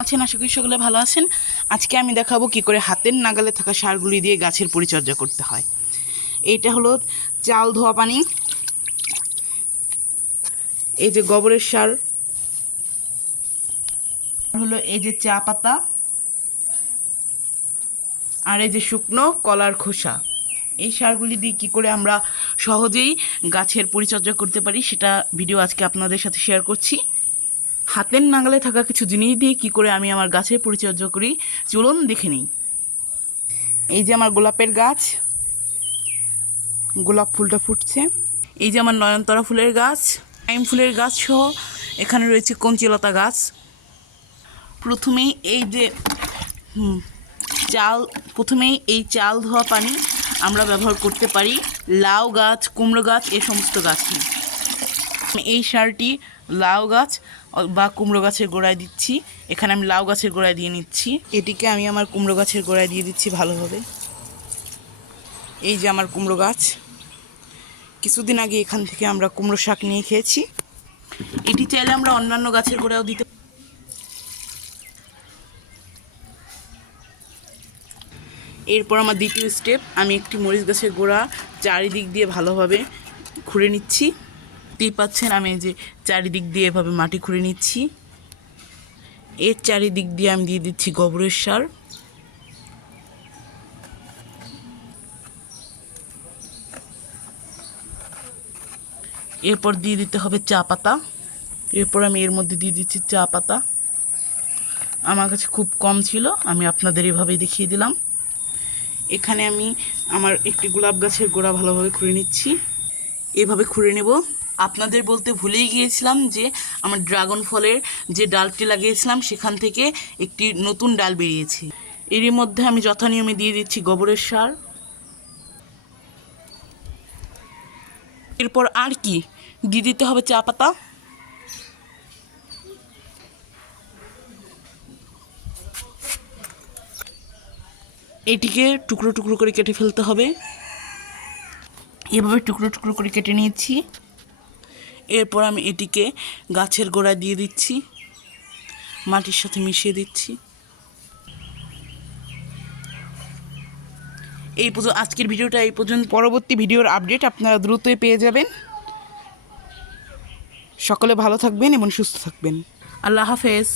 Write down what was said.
আছেন, আশা করি সকলে ভালো আছেন। আজকে আমি দেখাবো কি করে হাতের নাগালে থাকা সারগুলি দিয়ে গাছের পরিচর্যা করতে হয়। এইটা হলো চাল ধোয়া পানি, এই যে গোবরের সার, হলো এই যে চা পাতা, আর এই যে শুকনো কলার খোসা। এই সারগুলি দিয়ে কী করে আমরা সহজেই গাছের পরিচর্যা করতে পারি সেটা ভিডিও আজকে আপনাদের সাথে শেয়ার করছি। হাতের নাগালে থাকা কিছু জিনিস দিয়ে কী করে আমি আমার গাছের পরিচর্যা করি চলুন দেখে নিই। এই যে আমার গোলাপের গাছ, গোলাপ ফুলটা ফুটছে। এই যে আমার নয়নতারা ফুলের গাছ, টাইম ফুলের গাছ সহ এখানে রয়েছে কঞ্চিলতা গাছ। প্রথমেই এই যে প্রথমেই এই চাল ধোয়া পানি আমরা ব্যবহার করতে পারি লাউ গাছ, কুমড়ো গাছ, এই সমস্ত গাছে। এই সারটি লাউ গাছ বা কুমড়ো গাছের গোড়ায় দিচ্ছি। এখানে আমি লাউ গাছের গোড়ায় দিয়ে নিচ্ছি, এটিকে আমি আমার কুমড়ো গাছের গোড়ায় দিয়ে দিচ্ছি ভালোভাবে। এই যে আমার কুমড়ো গাছ, কিছুদিন আগে এখান থেকে আমরা কুমড়ো শাক নিয়ে খেয়েছি। এটি চাইলে আমরা অন্যান্য গাছের গোড়াও দিতে। এরপর আমার দ্বিতীয় স্টেপ, আমি একটি মরিচ গাছের গোড়া চারিদিক দিয়ে ভালোভাবে খুঁড়ে নিচ্ছি। দেখতেই পাচ্ছেন আমি যে চারিদিক দিয়ে এভাবে মাটি খুঁড়ে নিচ্ছি। এর চারিদিক দিয়ে আমি দিয়ে দিচ্ছি গোবরের সার। এরপর দিয়ে দিতে হবে চা পাতা। এরপর আমি এর মধ্যে দিয়ে দিচ্ছি চা পাতা। আমার কাছে খুব কম ছিল, আমি আপনাদের এভাবেই দেখিয়ে দিলাম। এখানে আমি আমার একটি গোলাপ গাছের গোড়া ভালোভাবে খুঁড়ে নিচ্ছি, এভাবে খুঁড়ে নেব। আপনাদের বলতে ভুলেই গিয়েছিলাম যে আমার ড্রাগন ফলের যে ডালটি লাগিয়েছিলাম সেখান থেকে একটি নতুন ডাল বেরিয়েছে। এরই মধ্যে আমি যথানিয়মে দিয়ে দিচ্ছি গোবরের সার। এরপর আর কি দিয়ে দিতে হবে চা পাতা। এটিকে টুকরো টুকরো করে কেটে ফেলতে হবে। এভাবে টুকরো টুকরো করে কেটে নিয়েছি। এরপর আমি এটিকে গাছের গোড়ায় দিয়ে দিচ্ছি, মাটির সাথে মিশিয়ে দিচ্ছি। আজকের ভিডিওটা এই পর্যন্ত। পরবর্তী ভিডিওর আপডেট আপনারা দ্রুতই পেয়ে যাবেন। সকলে ভালো থাকবেন এবং সুস্থ থাকবেন। আল্লাহ হাফেজ।